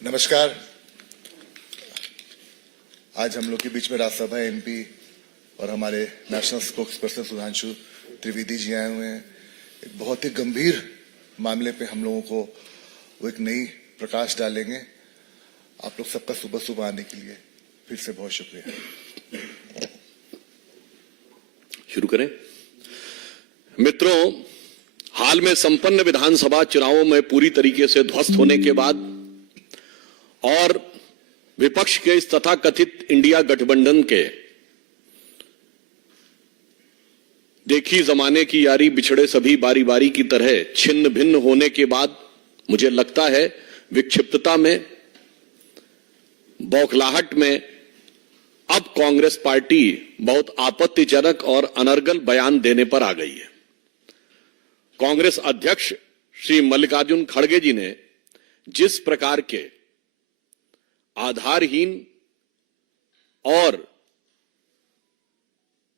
नमस्कार। आज हम लोग के बीच में राज्यसभा एमपी और हमारे national spokesperson Sudhanshu Trivedi ji आए हुए हैं। एक बहुत ही गंभीर मामले पे हम लोगों को वो एक नई प्रकाश डालेंगे। आप लोग सबका सुबह सुबह आने के लिए फिर से बहुत शुक्रिया। शुरू करें। मित्रों, हाल में संपन्न विधानसभा चुनावों में पूरी तरीके से ध्वस्त होने के बाद और विपक्ष के इस तथाकथित इंडिया गठबंधन के देखी जमाने की यारी बिछड़े सभी बारी बारी की तरह छिन्न भिन्न होने के बाद मुझे लगता है विक्षिप्तता में, बौखलाहट में अब कांग्रेस पार्टी बहुत आपत्तिजनक और अनर्गल बयान देने पर आ गई है। कांग्रेस अध्यक्ष श्री मल्लिकार्जुन खड़गे जी ने जिस प्रकार के आधारहीन और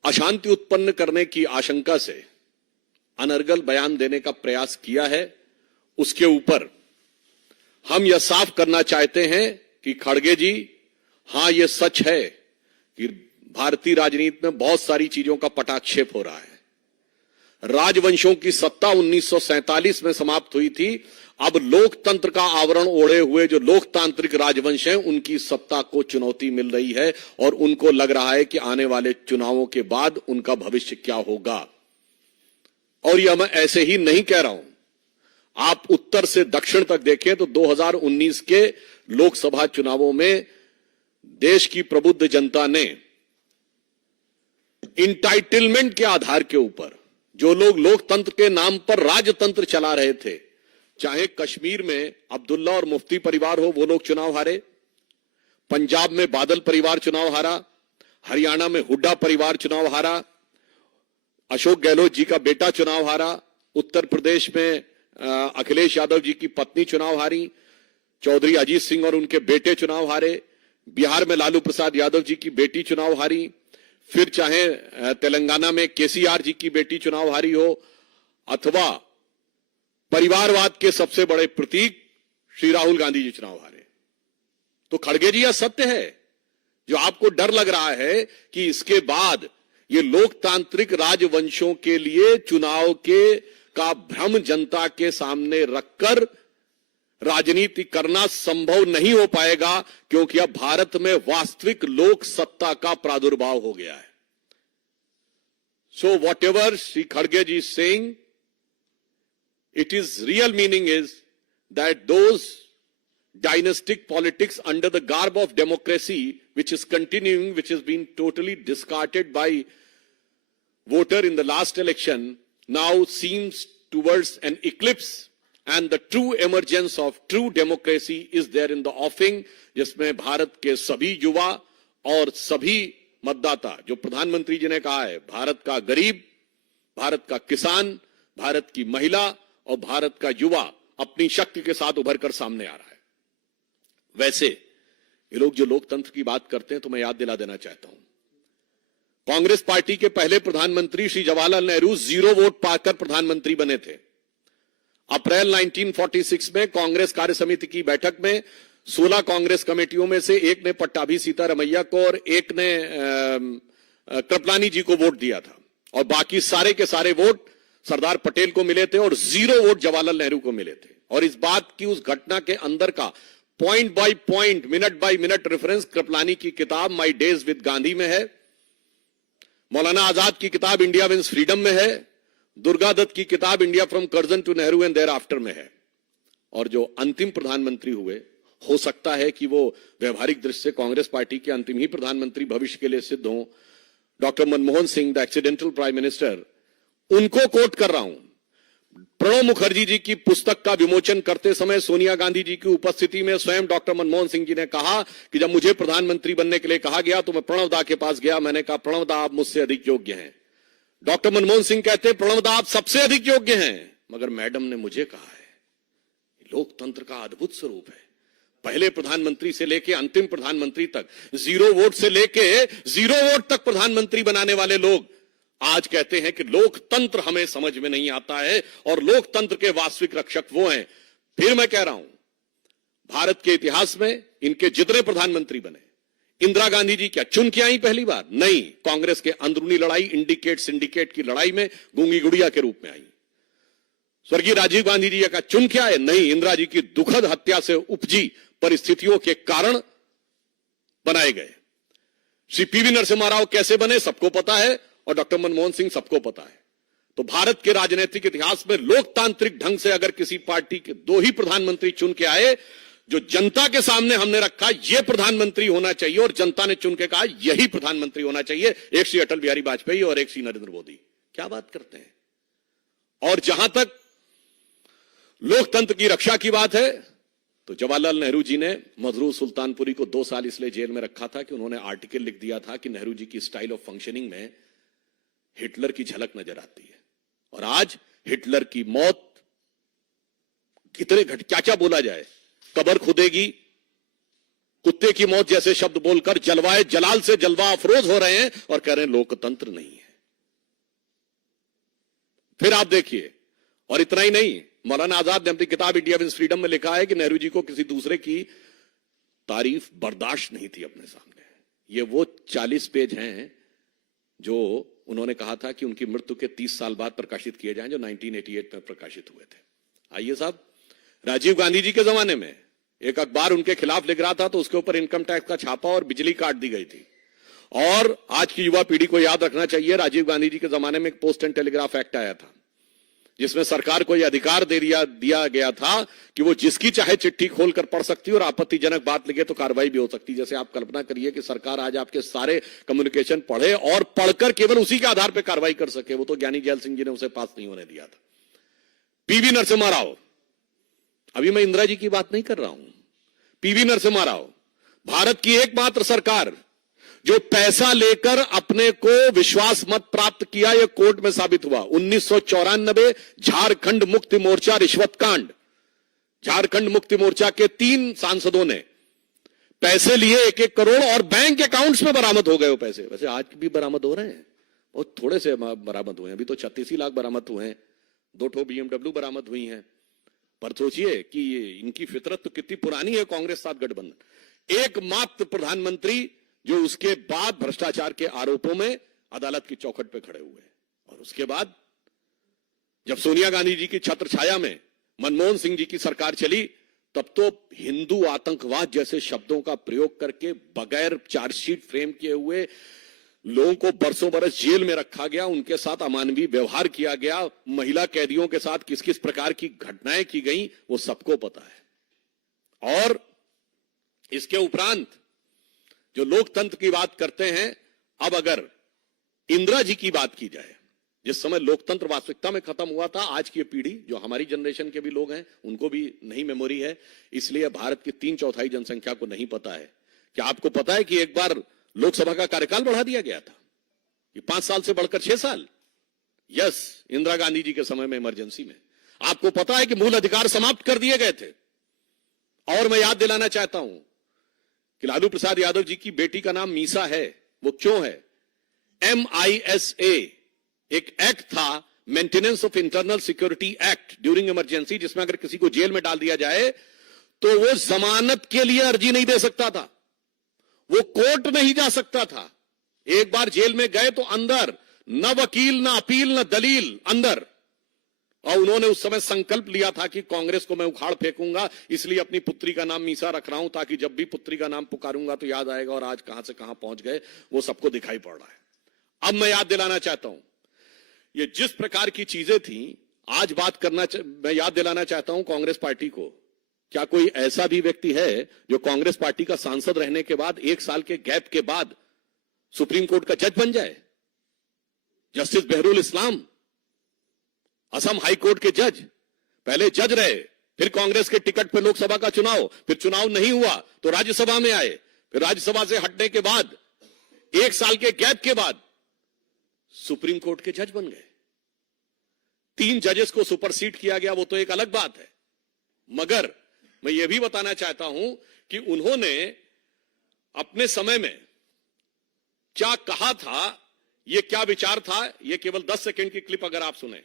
अशांति उत्पन्न करने की आशंका से अनर्गल बयान देने का प्रयास किया है, उसके ऊपर हम यह साफ करना चाहते हैं कि खड़गे जी, हां यह सच है कि भारतीय राजनीति में बहुत सारी चीजों का पटाक्षेप हो रहा है। राजवंशों की सत्ता 1947 में समाप्त हुई थी। अब लोकतंत्र का आवरण ओढ़े हुए जो लोकतांत्रिक राजवंश हैं, उनकी सत्ता को चुनौती मिल रही है और उनको लग रहा है कि आने वाले चुनावों के बाद उनका भविष्य क्या होगा। और यह मैं ऐसे ही नहीं कह रहा हूं। आप उत्तर से दक्षिण तक देखें तो 2019 के लोकसभा चुनावों में देश की प्रबुद्ध जनता ने इंटाइटलमेंट के आधार के ऊपर जो लोग लोकतंत्र के नाम पर राजतंत्र चला रहे थे, चाहे कश्मीर में अब्दुल्ला और मुफ्ती परिवार हो, वो लोग चुनाव हारे, पंजाब में बादल परिवार चुनाव हारा, हरियाणा में हुड्डा परिवार चुनाव हारा, अशोक गहलोत जी का बेटा चुनाव हारा, उत्तर प्रदेश में अखिलेश यादव जी की पत्नी चुनाव हारी, चौधरी अजीत सिंह और उनके बेटे चुनाव हारे, बिहार में लालू प्रसाद यादव जी की बेटी चुनाव हारी, फिर चाहे तेलंगाना में केसीआर जी की बेटी चुनाव हारी हो, अथवा परिवारवाद के सबसे बड़े प्रतीक श्री राहुल गांधी जी चुनाव हारे। तो खड़गे जी, यह सत्य है। जो आपको डर लग रहा है कि इसके बाद ये लोकतांत्रिक राजवंशों के लिए चुनाव के का भ्रम जनता के सामने रखकर राजनीति करना संभव नहीं हो पाएगा, क्योंकि अब भारत में वास्तविक लोक सत्ता का प्रादुर्भाव हो गया है। सो वॉट एवर श्री खड़गे जी saying, it is real meaning is that those dynastic politics under the garb of democracy, which is continuing, which has been totally discarded by voter in the last election, now seems towards an eclipse, and the true emergence of true democracy is there in the offing, जिसमें भारत के सभी युवा और सभी मतदाता, जो प्रधानमंत्री जी ने कहा है, भारत का गरीब, भारत का किसान, भारत की महिला और भारत का युवा अपनी शक्ति के साथ उभर कर सामने आ रहा है। वैसे ये लोग जो लोकतंत्र की बात करते हैं, तो मैं याद दिला देना चाहता हूं, कांग्रेस पार्टी के पहले प्रधानमंत्री श्री जवाहरलाल नेहरू 0 वोट पाकर प्रधानमंत्री बने थे। अप्रैल 1946 में कांग्रेस कार्य समिति की बैठक में 16 कांग्रेस कमेटियों में से एक ने पट्टाभी सीतारमैया को और एक ने कृपलानी जी को वोट दिया था, और बाकी सारे के सारे वोट सरदार पटेल को मिले थे और 0 वोट जवाहरलाल नेहरू को मिले थे। और इस बात की, उस घटना के अंदर का point by point, minute by minute reference Kripalani की किताब माई डेज विद गांधी में है, मौलाना आजाद की किताब इंडिया विंस फ्रीडम में है, दुर्गा दत्त की किताब India from Curzon to Nehru and thereafter में है। और जो अंतिम प्रधानमंत्री हुए, हो सकता है कि वो व्यवहारिक दृष्टि से कांग्रेस पार्टी के अंतिम ही प्रधानमंत्री भविष्य के लिए सिद्ध हों, doctor Manmohan Singh, the accidental prime minister, उनको कोट कर रहा हूं। प्रणब मुखर्जी जी की पुस्तक का विमोचन करते समय सोनिया गांधी जी की उपस्थिति में स्वयं डॉक्टर मनमोहन सिंह जी ने कहा कि जब मुझे प्रधानमंत्री बनने के लिए कहा गया तो मैं प्रणब दा के पास गया, मैंने कहा प्रणब दा आप मुझसे अधिक योग्य हैं। डॉक्टर मनमोहन सिंह कहते प्रणब दा आप सबसे अधिक योग्य हैं, मगर मैडम ने मुझे कहा है। लोकतंत्र का अद्भुत स्वरूप है। पहले प्रधानमंत्री से लेके अंतिम प्रधानमंत्री तक, 0 वोट से लेके 0 वोट तक प्रधानमंत्री बनाने वाले लोग आज कहते हैं कि लोकतंत्र हमें समझ में नहीं आता है और लोकतंत्र के वास्तविक रक्षक वो हैं। फिर मैं कह रहा हूं, भारत के इतिहास में इनके जितने प्रधानमंत्री बने, इंदिरा गांधी जी क्या चुन के आई पहली बार? नहीं, कांग्रेस के अंदरूनी लड़ाई, इंडिकेट सिंडिकेट की लड़ाई में गूंगी गुड़िया के रूप में आई। स्वर्गीय राजीव गांधी जी का चुन के आए? नहीं, इंदिरा जी की दुखद हत्या से उपजी परिस्थितियों के कारण बनाए गए। श्री पीवी नरसिम्हा राव कैसे बने सबको पता है, और डॉक्टर मनमोहन सिंह सबको पता है। तो भारत के राजनीतिक इतिहास में लोकतांत्रिक ढंग से अगर किसी पार्टी के दो ही प्रधानमंत्री चुन के आए, जो जनता के सामने हमने रखा यह प्रधानमंत्री होना चाहिए, और जनता ने चुन के कहा यही प्रधानमंत्री होना चाहिए, एक श्री अटल बिहारी वाजपेयी और एक श्री नरेंद्र मोदी। क्या बात करते हैं। और जहां तक लोकतंत्र की रक्षा की बात है, तो जवाहरलाल नेहरू जी ने मजरूर सुल्तानपुरी को 2 साल इसलिए जेल में रखा था कि उन्होंने आर्टिकल लिख दिया था कि नेहरू जी की स्टाइल ऑफ फंक्शनिंग में हिटलर की झलक नजर आती है। और आज हिटलर की मौत कितने क्या क्या बोला जाए, कब्र खुदेगी, कुत्ते की मौत जैसे शब्द बोलकर जलवाए जलाल से जलवा अफरोज हो रहे हैं और कह रहे हैं लोकतंत्र नहीं है। फिर आप देखिए, और इतना ही नहीं, मौलाना आजाद ने अपनी किताब इंडिया विंस फ्रीडम में लिखा है कि नेहरू जी को किसी दूसरे की तारीफ बर्दाश्त नहीं थी अपने सामने। ये वो 40 पेज हैं जो उन्होंने कहा था कि उनकी मृत्यु के 30 साल बाद प्रकाशित किए जाएं, जो 1988 में प्रकाशित हुए थे। आइए साहब, राजीव गांधी जी के जमाने में एक अखबार उनके खिलाफ लिख रहा था तो उसके ऊपर इनकम टैक्स का छापा और बिजली काट दी गई थी। और आज की युवा पीढ़ी को याद रखना चाहिए, राजीव गांधी जी के जमाने में एक पोस्ट एंड टेलीग्राफ एक्ट आया था, जिसमें सरकार को यह अधिकार दिया गया था कि वो जिसकी चाहे चिट्ठी खोलकर पढ़ सकती है और आपत्तिजनक बात लिखे तो कार्रवाई भी हो सकती है। जैसे आप कल्पना करिए कि सरकार आज आपके सारे कम्युनिकेशन पढ़े और पढ़कर केवल उसी के आधार पर कार्रवाई कर सके। वो तो ज्ञानी जैल सिंह जी ने उसे पास नहीं होने दिया था। पीवी नरसिम्हा राव, अभी मैं इंदिरा जी की बात नहीं कर रहा हूं, पीवी नरसिम्हा राव, भारत की एकमात्र सरकार जो पैसा लेकर अपने को विश्वास मत प्राप्त किया, यह कोर्ट में साबित हुआ। 1994 झारखंड मुक्ति मोर्चा रिश्वत कांड, झारखंड मुक्ति मोर्चा के 3 सांसदों ने पैसे लिए 1-1 करोड़ और बैंक अकाउंट्स में बरामद हो गए वो पैसे। वैसे आज भी बरामद हो रहे हैं, बहुत थोड़े से बरामद हुए हैं, अभी तो 36 लाख बरामद हुए हैं, 2 ठो BMW बरामद हुई हैं। पर सोचिए कि इनकी फितरत तो कितनी पुरानी है कांग्रेस साथ गठबंधन। एकमात्र प्रधानमंत्री जो उसके बाद भ्रष्टाचार के आरोपों में अदालत की चौखट पे खड़े हुए। और उसके बाद जब सोनिया गांधी जी की छत्र छाया में मनमोहन सिंह जी की सरकार चली, तब तो हिंदू आतंकवाद जैसे शब्दों का प्रयोग करके बगैर चार्जशीट फ्रेम किए हुए लोगों को बरसों बरस जेल में रखा गया, उनके साथ अमानवीय व्यवहार किया गया, महिला कैदियों के साथ किस किस प्रकार की घटनाएं की गई वो सबको पता है। और इसके उपरांत जो लोकतंत्र की बात करते हैं, अब अगर इंदिरा जी की बात की जाए, जिस समय लोकतंत्र वास्तविकता में खत्म हुआ था, आज की पीढ़ी जो हमारी जनरेशन के भी लोग हैं उनको भी नहीं मेमोरी है, इसलिए भारत की 3/4 जनसंख्या को नहीं पता है। क्या आपको पता है कि एक बार लोकसभा का कार्यकाल बढ़ा दिया गया था, ये 5 साल से बढ़कर 6 साल? यस, इंदिरा गांधी जी के समय में इमरजेंसी में। आपको पता है कि मूल अधिकार समाप्त कर दिए गए थे। और मैं याद दिलाना चाहता हूं कि लालू प्रसाद यादव जी की बेटी का नाम मीसा है। वो क्यों है? MISA एक एक्ट था, maintenance of internal security act during emergency, जिसमें अगर किसी को जेल में डाल दिया जाए तो वो जमानत के लिए अर्जी नहीं दे सकता था, वो कोर्ट नहीं जा सकता था। एक बार जेल में गए तो अंदर, न वकील, न अपील, न दलील, अंदर। और उन्होंने उस समय संकल्प लिया था कि कांग्रेस को मैं उखाड़ फेंकूंगा, इसलिए अपनी पुत्री का नाम मीसा रख रहा हूं ताकि जब भी पुत्री का नाम पुकारूंगा तो याद आएगा। और आज कहां से कहां पहुंच गए वो सबको दिखाई पड़ रहा है। अब मैं याद दिलाना चाहता हूं, ये जिस प्रकार की चीजें थी, आज मैं याद दिलाना चाहता हूं कांग्रेस पार्टी को, क्या कोई ऐसा भी व्यक्ति है जो कांग्रेस पार्टी का सांसद रहने के बाद 1 साल के गैप के बाद सुप्रीम कोर्ट का जज बन जाए? जस्टिस बहरुल इस्लाम, असम हाई कोर्ट के जज, पहले जज रहे, फिर कांग्रेस के टिकट पर लोकसभा का चुनाव, फिर चुनाव नहीं हुआ तो राज्यसभा में आए, फिर राज्यसभा से हटने के बाद 1 साल के गैप के बाद सुप्रीम कोर्ट के जज बन गए। 3 जजेस को सुपरसीड किया गया, वो तो एक अलग बात है। मगर मैं ये भी बताना चाहता हूं कि उन्होंने अपने समय में क्या कहा था, ये क्या विचार था, ये केवल 10 सेकंड की क्लिप अगर आप सुने।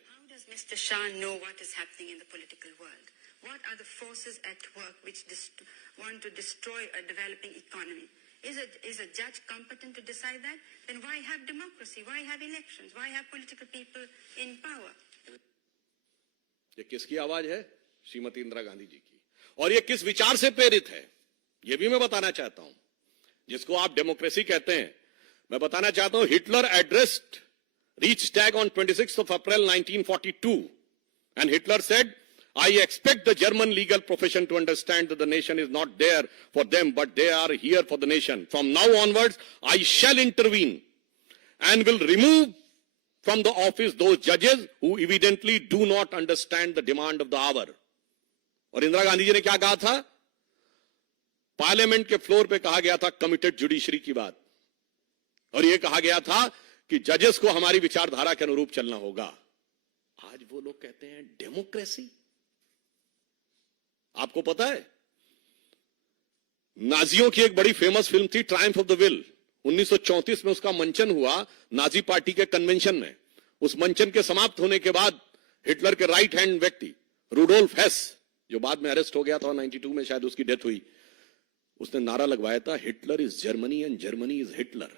Mr. Shah know what is happening in the political world? What are the forces at work which want to destroy a developing economy? Is a judge competent to decide that? Then why have democracy? Why have elections? Why have political people in power? ये किसकी आवाज है? श्रीमती इंदिरा गांधी जी की। और ये किस विचार से प्रेरित है, ये भी मैं बताना चाहता हूं। जिसको आप डेमोक्रेसी कहते हैं, मैं बताना चाहता हूं, Hitler addressed Reichstag on 26th of April 1942, and Hitler said, I expect the German legal profession to understand that the nation is not there for them, but they are here for the nation. From now onwards, I shall intervene and will remove from the office those judges who evidently do not understand the demand of the hour. और इंदिरा गांधी जी ने क्या कहा था? Parliament के floor पे कहा गया था कमिटेड जुडिशरी की बात, और यह कहा गया था कि जजेस को हमारी विचारधारा के अनुरूप चलना होगा। आज वो लोग कहते हैं डेमोक्रेसी। आपको पता है, नाजियों की एक बड़ी फेमस फिल्म थी ट्रायम्फ ऑफ द विल। 1934 में उसका मंचन हुआ नाजी पार्टी के कन्वेंशन में। उस मंचन के समाप्त होने के बाद हिटलर के राइट हैंड व्यक्ति रुडोल्फ हेस, जो बाद में अरेस्ट हो गया था 92 में शायद उसकी डेथ हुई, उसने नारा लगवाया था, Hitler is Germany and Germany is Hitler.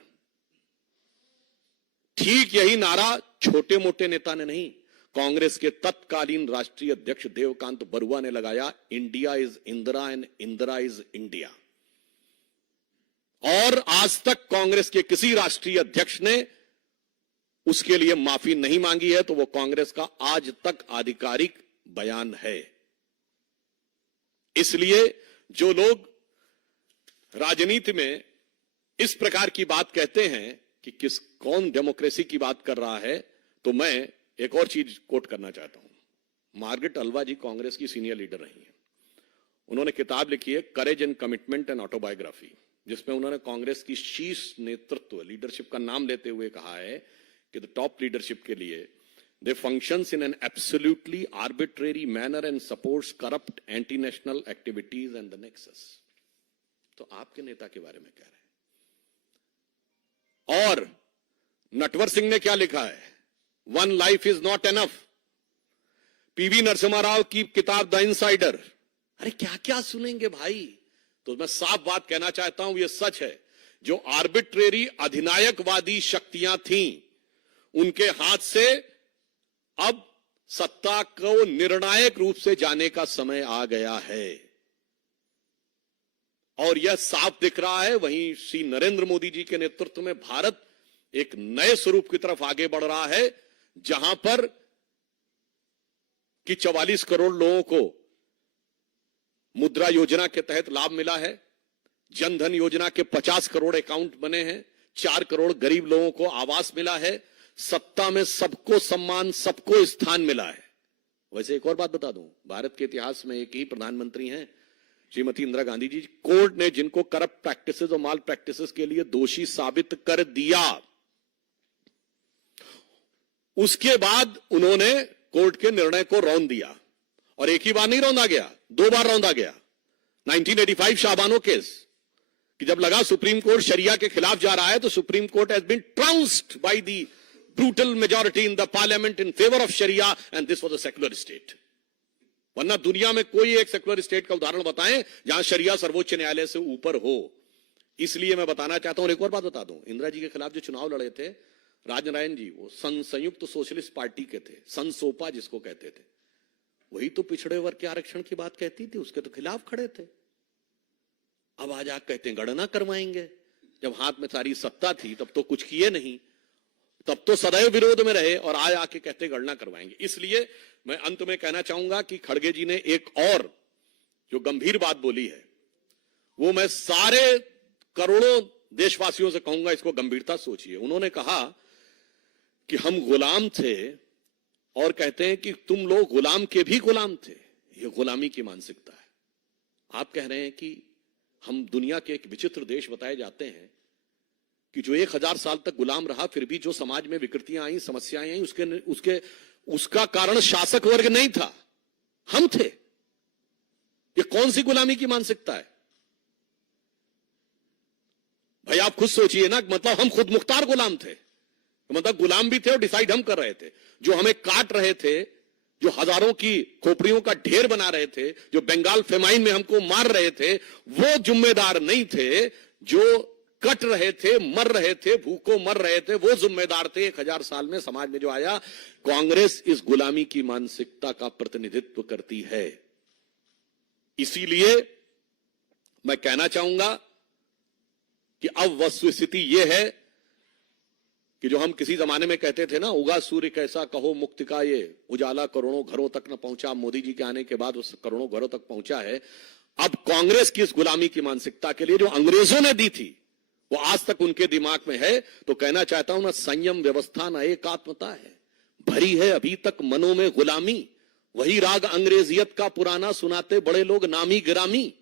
ठीक यही नारा छोटे मोटे नेता ने नहीं, कांग्रेस के तत्कालीन राष्ट्रीय अध्यक्ष देवकांत बरुआ ने लगाया, India is Indira and Indira is India. और आज तक कांग्रेस के किसी राष्ट्रीय अध्यक्ष ने उसके लिए माफी नहीं मांगी है, तो वो कांग्रेस का आज तक आधिकारिक बयान है। इसलिए जो लोग राजनीति में इस प्रकार की बात कहते हैं कि कौन डेमोक्रेसी की बात कर रहा है, तो मैं एक और चीज कोट करना चाहता हूं। मार्गरेट अल्वा जी कांग्रेस की सीनियर लीडर रही हैं। उन्होंने किताब लिखी है courage and commitment and autobiography, जिसमें उन्होंने कांग्रेस की शीर्ष नेतृत्व लीडरशिप का नाम लेते हुए कहा है कि द टॉप लीडरशिप के लिए they functions in an absolutely arbitrary manner and supports corrupt anti national activities and the nexus. तो आपके नेता के बारे में कह रहे हैं। और नटवर सिंह ने क्या लिखा है, one life is not enough. PV Narasimha Rao की किताब द इनसाइडर। अरे क्या क्या सुनेंगे भाई। तो मैं साफ बात कहना चाहता हूं, यह सच है, जो आर्बिट्रेरी अधिनायकवादी शक्तियां थीं, उनके हाथ से अब सत्ता को निर्णायक रूप से जाने का समय आ गया है। और यह साफ दिख रहा है। वहीं श्री नरेंद्र मोदी जी के नेतृत्व में भारत एक नए स्वरूप की तरफ आगे बढ़ रहा है, जहां पर कि 44 करोड़ लोगों को मुद्रा योजना के तहत लाभ मिला है। जनधन योजना के 50 करोड़ अकाउंट बने हैं। 4 करोड़ गरीब लोगों को आवास मिला है। सत्ता में सबको सम्मान, सबको स्थान मिला है। वैसे एक और बात बता दूं, भारत के इतिहास में एक ही प्रधानमंत्री हैं, श्रीमती इंदिरा गांधी जी। कोर्ट ने जिनको करप्ट प्रैक्टिसेस और माल प्रैक्टिसेस के लिए दोषी साबित कर दिया, उसके बाद उन्होंने कोर्ट के निर्णय को रौंद दिया। और एक ही बार नहीं रौंदा गया, 2 बार रौंदा गया। 1985 शाबानो केस, कि जब लगा सुप्रीम कोर्ट शरिया के खिलाफ जा रहा है, तो Supreme Court has been trounced by the brutal majority in the parliament in favour of sharia, and this was a secular state. वरना दुनिया में कोई एक सेक्युलर स्टेट का उदाहरण बताएं जहां शरिया सर्वोच्च न्यायालय से ऊपर हो। इसलिए मैं बताना चाहता हूं, और एक और बात बता दूं, इंदिरा जी के खिलाफ जो चुनाव लड़े थे राजनारायण जी, वो संयुक्त सोशलिस्ट पार्टी के थे, संसोपा जिसको कहते थे। वही तो पिछड़े वर्ग के आरक्षण की बात कहती थी, उसके तो खिलाफ खड़े थे। अब आज आप कहते हैं गणना करवाएंगे। जब हाथ में सारी सत्ता थी तब तो कुछ किए नहीं, तब तो सदैव विरोध में रहे, और आज आके कहते गणना करवाएंगे। इसलिए मैं अंत में कहना चाहूंगा कि खड़गे जी ने एक और जो गंभीर बात बोली है, वो मैं सारे करोड़ों देशवासियों से कहूंगा, इसको गंभीरता सोचिए। उन्होंने कहा कि हम गुलाम थे, और कहते हैं कि तुम लोग गुलाम के भी गुलाम थे। ये गुलामी की मानसिकता है। आप कह रहे हैं कि हम दुनिया के एक विचित्र देश बताए जाते हैं कि जो 1000 साल तक गुलाम रहा, फिर भी जो समाज में विकृतियां आई, समस्याएं आई, उसका कारण शासक वर्ग नहीं था, हम थे। ये कौन सी गुलामी की मानसिकता है भाई? आप खुद सोचिए ना। मतलब हम खुद मुख्तार गुलाम थे, मतलब गुलाम भी थे और डिसाइड हम कर रहे थे। जो हमें काट रहे थे, जो हजारों की खोपड़ियों का ढेर बना रहे थे, जो बंगाल फेमाइन में हमको मार रहे थे, वो जिम्मेदार नहीं थे। जो कट रहे थे, मर रहे थे, भूखों मर रहे थे, वो जिम्मेदार थे। 1000 साल में समाज में जो आया, कांग्रेस इस गुलामी की मानसिकता का प्रतिनिधित्व करती है। इसीलिए मैं कहना चाहूंगा कि अब वस्तुस्थिति यह है कि जो हम किसी जमाने में कहते थे ना, उगा सूर्य कैसा कहो मुक्ति का ये उजाला करोड़ों घरों तक न पहुंचा, मोदी जी के आने के बाद उस करोड़ों घरों तक पहुंचा है। अब कांग्रेस की इस गुलामी की मानसिकता के लिए जो अंग्रेजों ने दी थी, वो आज तक उनके दिमाग में है। तो कहना चाहता हूं ना, संयम व्यवस्था न एकात्मता है, भरी है अभी तक मनों में गुलामी। वही राग अंग्रेजियत का पुराना सुनाते बड़े लोग नामी गिरामी।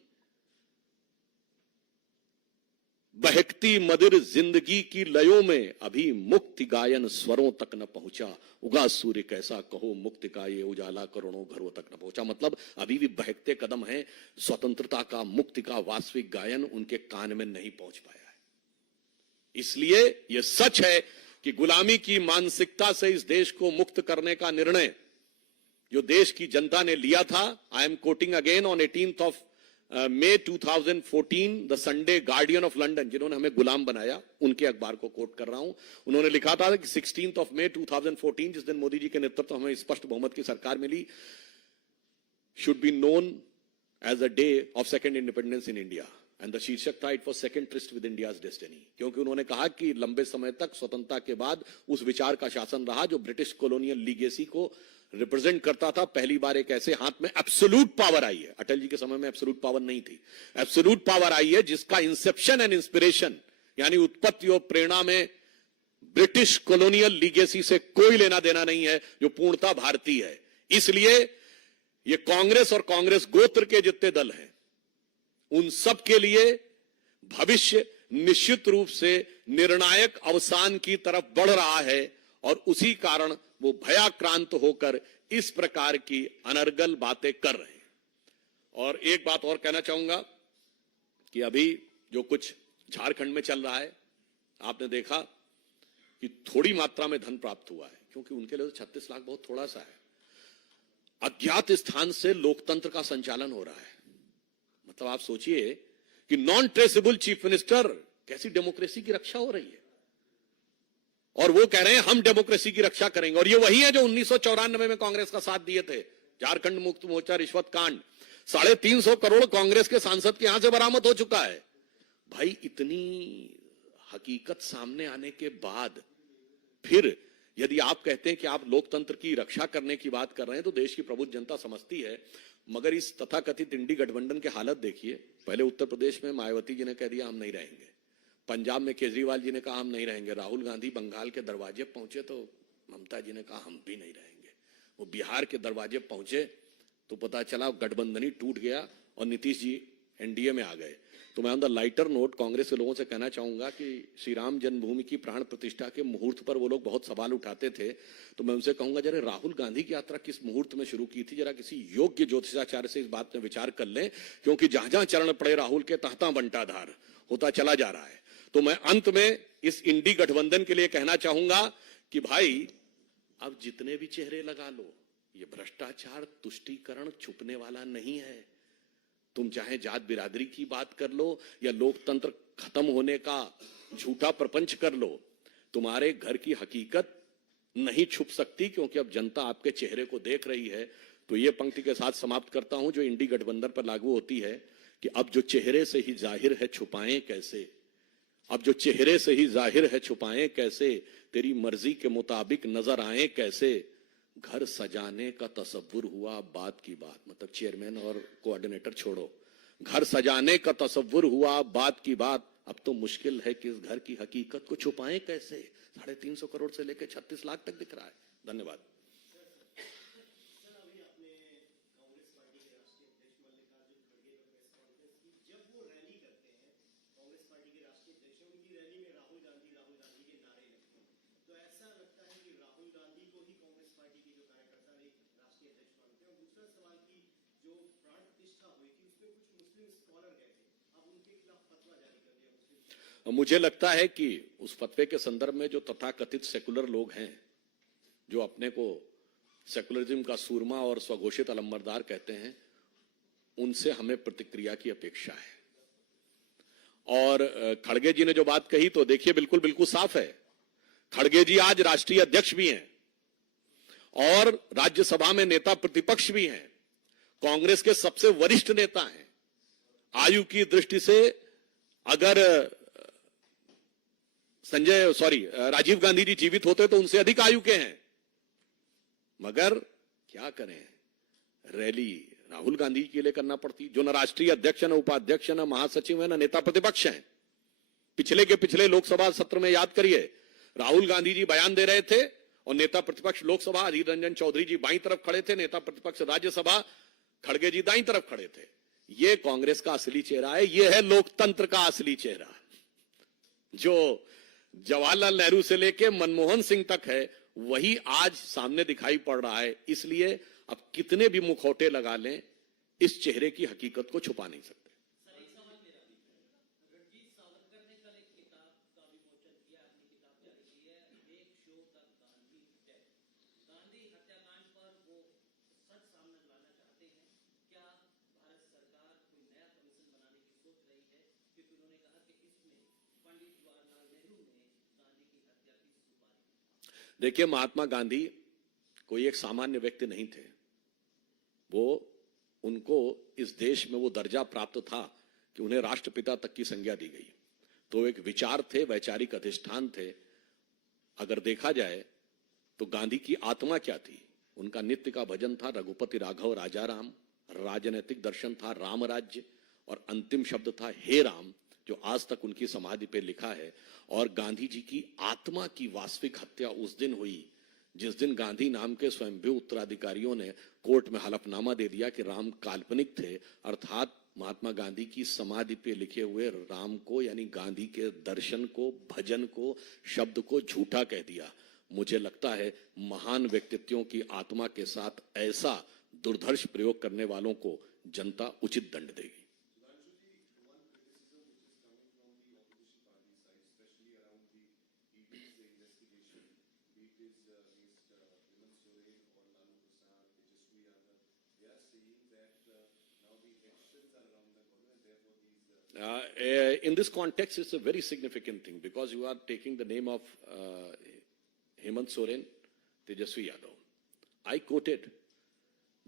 बहकती मदिर जिंदगी की लयों में अभी मुक्ति गायन स्वरों तक न पहुंचा। उगा सूर्य कैसा कहो मुक्ति का ये उजाला करोड़ों घरों तक न पहुंचा। मतलब अभी भी बहकते कदम हैं, स्वतंत्रता का, मुक्ति का वास्तविक गायन उनके कान में नहीं पहुंच पाया है। इसलिए यह सच है कि गुलामी की मानसिकता से इस देश को मुक्त करने का निर्णय जो देश की जनता ने लिया था, I am quoting again on 18th of May 2014 the Sunday guardian of London, जिन्होंने हमें गुलाम बनाया, उनके अखबार को कोट कर रहा हूं। उन्होंने लिखा था कि 16th of May 2014, जिस दिन मोदी जी के नेतृत्व में स्पष्ट बहुमत की सरकार मिली, should be known as a day of second independence in India. And the शीर्षक था, it was second tryst with India's destiny. क्योंकि उन्होंने कहा कि लंबे समय तक स्वतंत्रता के बाद उस विचार का शासन रहा जो ब्रिटिश कॉलोनियल लीगेसी को रिप्रेजेंट करता था। पहली बार एक ऐसे हाथ में एब्सोल्यूट पावर आई है। अटल जी के समय में एब्सोल्यूट पावर नहीं थी, एब्सोल्यूट पावर आई है जिसका इंसेप्शन एंड इंस्पिरेशन यानी उत्पत्ति और प्रेरणा में ब्रिटिश कॉलोनियल लीगेसी से कोई लेना देना नहीं है, जो पूर्णता भारतीय है। इसलिए ये कांग्रेस और कांग्रेस गोत्र के जितने दल हैं, उन सब के लिए भविष्य निश्चित रूप से निर्णायक अवसान की तरफ बढ़ रहा है। और उसी कारण वो भयाक्रांत होकर इस प्रकार की अनर्गल बातें कर रहे हैं। और एक बात और कहना चाहूंगा कि अभी जो कुछ झारखंड में चल रहा है, आपने देखा कि थोड़ी मात्रा में धन प्राप्त हुआ है, क्योंकि उनके लिए तो 36 लाख बहुत थोड़ा सा है। अज्ञात स्थान से लोकतंत्र का संचालन हो रहा है। मतलब आप सोचिए कि नॉन ट्रेसेबल चीफ मिनिस्टर, कैसी डेमोक्रेसी की रक्षा हो रही है। और वो कह रहे हैं हम डेमोक्रेसी की रक्षा करेंगे। और ये वही है जो 1994 में कांग्रेस का साथ दिए थे। झारखंड मुक्त मोर्चा रिश्वत कांड, 350 करोड़ कांग्रेस के सांसद के यहां से बरामद हो चुका है। भाई, इतनी हकीकत सामने आने के बाद फिर यदि आप कहते हैं कि आप लोकतंत्र की रक्षा करने की बात कर रहे हैं, तो देश की प्रबुद्ध जनता समझती है। मगर इस तथाकथित इंडी गठबंधन की हालत देखिए। पहले उत्तर प्रदेश में मायावती जी ने कह दिया हम नहीं रहेंगे, पंजाब में केजरीवाल जी ने कहा हम नहीं रहेंगे, राहुल गांधी बंगाल के दरवाजे पहुंचे तो ममता जी ने कहा हम भी नहीं रहेंगे, वो बिहार के दरवाजे पहुंचे तो पता चला गठबंधन ही टूट गया और नीतीश जी एनडीए में आ गए। तो मैं on the lighter note Congress के लोगों से कहना चाहूंगा कि श्री राम जन्मभूमि की प्राण प्रतिष्ठा के मुहूर्त पर वो लोग बहुत सवाल उठाते थे। तो मैं उनसे कहूंगा, जरा राहुल गांधी की यात्रा किस मुहूर्त में शुरू की थी, जरा किसी योग्य ज्योतिषाचार्य से इस बात में विचार कर लें, क्योंकि जहां जहां चरण पड़े राहुल के तहता बंटाधार होता चला जा रहा है। तो मैं अंत में इस इंडी गठबंधन के लिए कहना चाहूंगा कि भाई, अब जितने भी चेहरे लगा लो, ये भ्रष्टाचार तुष्टीकरण छुपने वाला नहीं है। तुम चाहे जात बिरादरी की बात कर लो या लोकतंत्र खत्म होने का झूठा प्रपंच कर लो, तुम्हारे घर की हकीकत नहीं छुप सकती, क्योंकि अब जनता आपके चेहरे को देख रही है। तो ये पंक्ति के साथ समाप्त करता हूं जो इंडी गठबंधन पर लागू होती है कि अब जो चेहरे से ही जाहिर है छुपाएं कैसे, अब जो चेहरे से ही जाहिर है छुपाएं कैसे, तेरी मर्जी के मुताबिक नजर आए कैसे, घर सजाने का तसव्वुर हुआ बात की बात। मतलब चेयरमैन और कोऑर्डिनेटर छोड़ो, घर सजाने का तसव्वुर हुआ बात की बात। अब तो मुश्किल है कि इस घर की हकीकत को छुपाएं कैसे। 350 करोड़ से लेकर 36 लाख तक दिख रहा है। धन्यवाद। मुझे लगता है कि उस फतवे के संदर्भ में जो तथाकथित सेकुलर लोग हैं, जो अपने को सेकुलरिज्म का सूरमा और स्वघोषित अलंबरदार कहते हैं, उनसे हमें प्रतिक्रिया की अपेक्षा है। और खड़गे जी ने जो बात कही तो देखिए बिल्कुल बिल्कुल साफ है। खड़गे जी आज राष्ट्रीय अध्यक्ष भी हैं और राज्यसभा में नेता प्रतिपक्ष भी हैं, कांग्रेस के सबसे वरिष्ठ नेता हैं। आयु की दृष्टि से अगर राजीव गांधी जी जीवित होते तो उनसे अधिक आयु के हैं, मगर क्या करें, रैली राहुल गांधी के लिए करना पड़ती, जो न राष्ट्रीय अध्यक्ष, न उपाध्यक्ष, न महासचिव है, न नेता प्रतिपक्ष हैं। पिछले के पिछले लोकसभा सत्र में याद करिए, राहुल गांधी जी बयान दे रहे थे और नेता प्रतिपक्ष लोकसभा अधीर रंजन चौधरी जी बाईं तरफ खड़े थे, नेता प्रतिपक्ष राज्यसभा खड़गे जी दाईं तरफ खड़े थे। ये कांग्रेस का असली चेहरा है, ये है लोकतंत्र का असली चेहरा, जो जवाहरलाल नेहरू से लेके मनमोहन सिंह तक है, वही आज सामने दिखाई पड़ रहा है। इसलिए अब कितने भी मुखौटे लगा लें, इस चेहरे की हकीकत को छुपा नहीं सकते। देखिए, महात्मा गांधी कोई एक सामान्य व्यक्ति नहीं थे। उनको इस देश में वो दर्जा प्राप्त था कि उन्हें राष्ट्रपिता तक की संज्ञा दी गई। तो एक विचार थे, वैचारिक अधिष्ठान थे। अगर देखा जाए तो गांधी की आत्मा क्या थी? उनका नित्य का भजन था रघुपति राघव राजा राम, राजनैतिक दर्शन था राम राज्य, और अंतिम शब्द था हे राम, जो आज तक उनकी समाधि पे लिखा है। और गांधी जी की आत्मा की वास्तविक हत्या उस दिन हुई जिस दिन गांधी नाम के स्वयंभू उत्तराधिकारियों ने कोर्ट में हलफनामा दे दिया कि राम काल्पनिक थे, अर्थात महात्मा गांधी की समाधि पे लिखे हुए राम को, यानी गांधी के दर्शन को, भजन को, शब्द को झूठा कह दिया। मुझे लगता है महान व्यक्तित्वों की आत्मा के साथ ऐसा दुर्धर्ष प्रयोग करने वालों को जनता उचित दंड देगी। In this context, it's a very significant thing because you are taking the name of Hemant Soren, Tejaswi Yadav. I quoted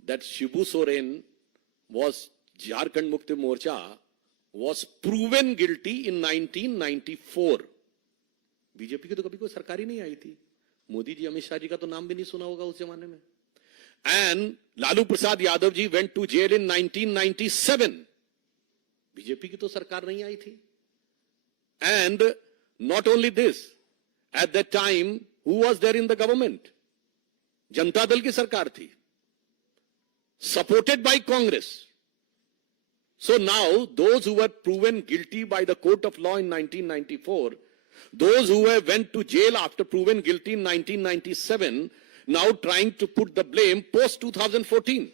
that Shibu Soren was Jharkhand Mukti Morcha was proven guilty in 1994. BJP की तो कभी कोई सरकार ही नहीं आई थी। मोदी जी, अमित शाह जी का तो नाम भी नहीं सुना होगा उस जमाने में। And Lalu Prasad Yadav ji went to jail in 1997. BJP की तो सरकार नहीं आई थी। And not only this, at that time, who was there in the government? Janata Dal की सरकार थी, supported by Congress. So now, those who were proven guilty by the court of law in 1994, those who went to jail after proven guilty in 1997, now trying to put the blame post 2014.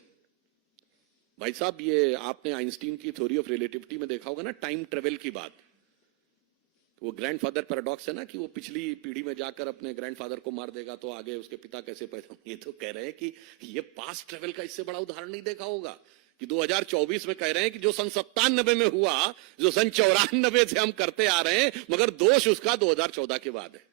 भाई साहब, ये आपने Einstein की theory of relativity में देखा होगा ना, time travel की बात। वो ग्रैंडफादर पैराडॉक्स है ना, कि वो पिछली पीढ़ी में जाकर अपने ग्रैंडफादर को मार देगा तो आगे उसके पिता कैसे पैदा होंगे। ये तो कह रहे हैं कि ये पास्ट ट्रेवल का इससे बड़ा उदाहरण नहीं देखा होगा कि 2024 में कह रहे हैं कि जो सन 97 में हुआ, जो सन 94 से हम करते आ रहे हैं, मगर दोष उसका 2014 के बाद है।